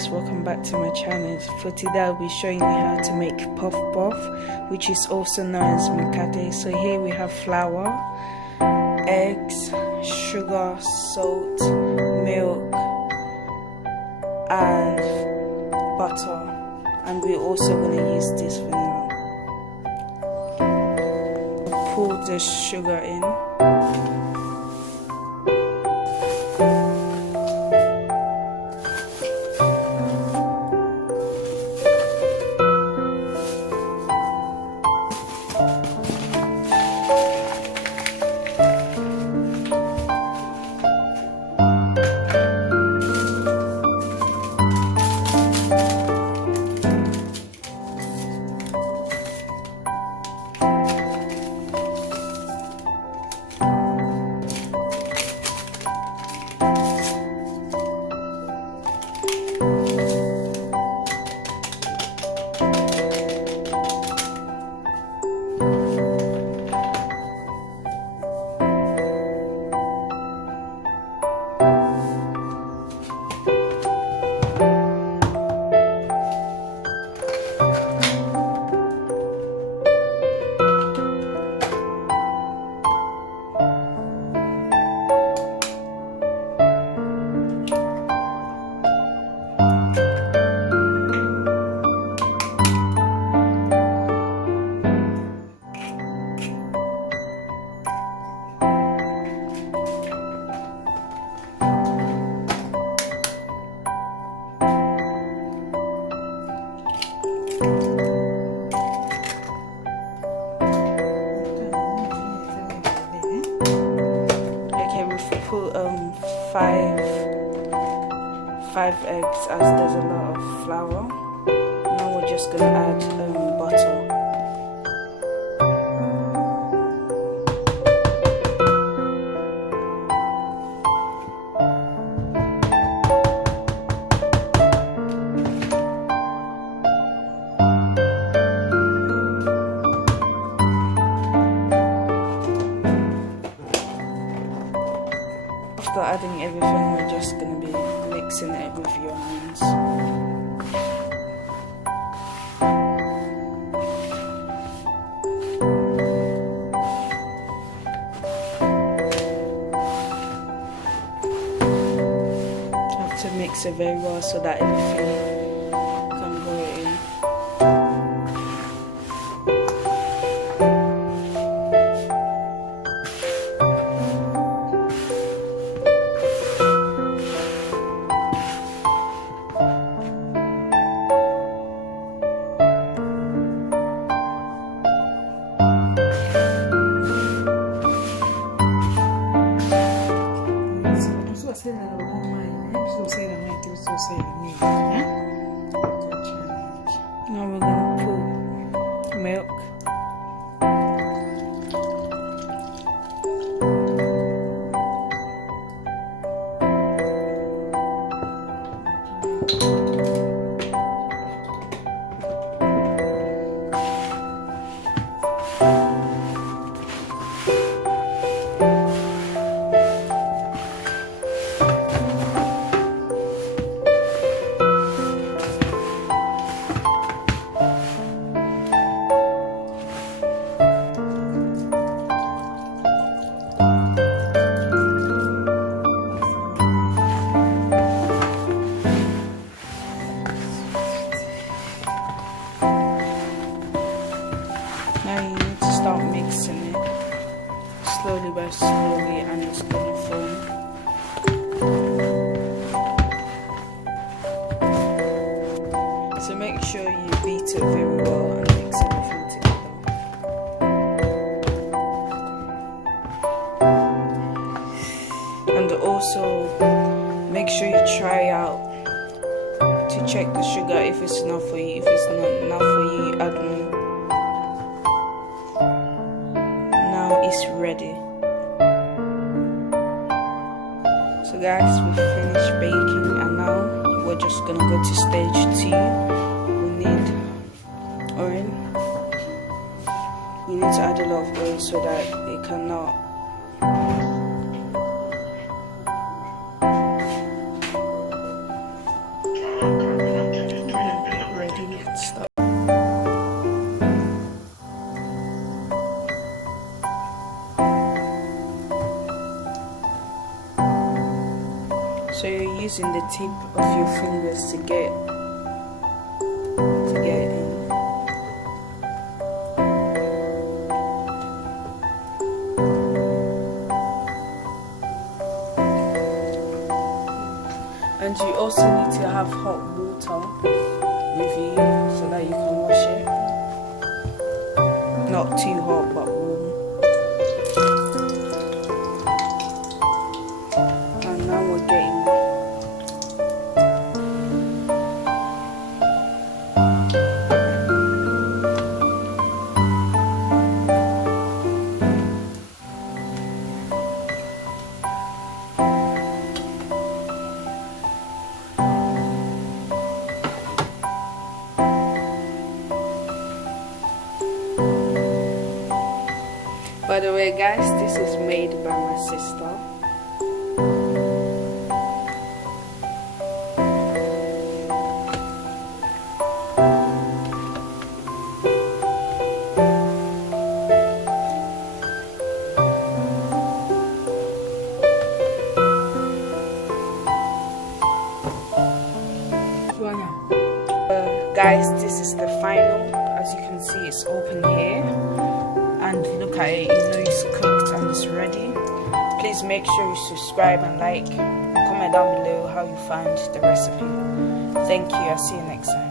guys, welcome back to my channel. For today I'll be showing you how to make puff puff, which is also known as Mikate. So here we have flour, eggs, sugar, salt, milk and butter, and we're also going to use this vanilla. Pour the sugar in. Put five eggs, as there's a lot of flour. Now we're just gonna add butter. After adding everything, we're just going to be mixing it with your hands. You have to mix it very well so that everything can go in. Now we're going to put milk. Now you need to start mixing it slowly by slowly, and it's gonna form. So make sure you beat it very well and mix everything together. And also make sure you try out to check the sugar if it's enough for you. If it's not enough for you, you add more. It's ready. So guys, we finished baking, and now we're just gonna go to stage 2. We need oil. You need to add a lot of oil so that it cannot So you're using the tip of your fingers to get it in. And you also need to have hot water with you so that you can wash it. Not too hot but warm. And now we're getting By the way, guys, this is made by my sister. Guys, this is the final. As you can see, it's open here. And look at it, you know it's cooked and it's ready. Please make sure you subscribe and like. Comment down below how you find the recipe. Thank you, I'll see you next time.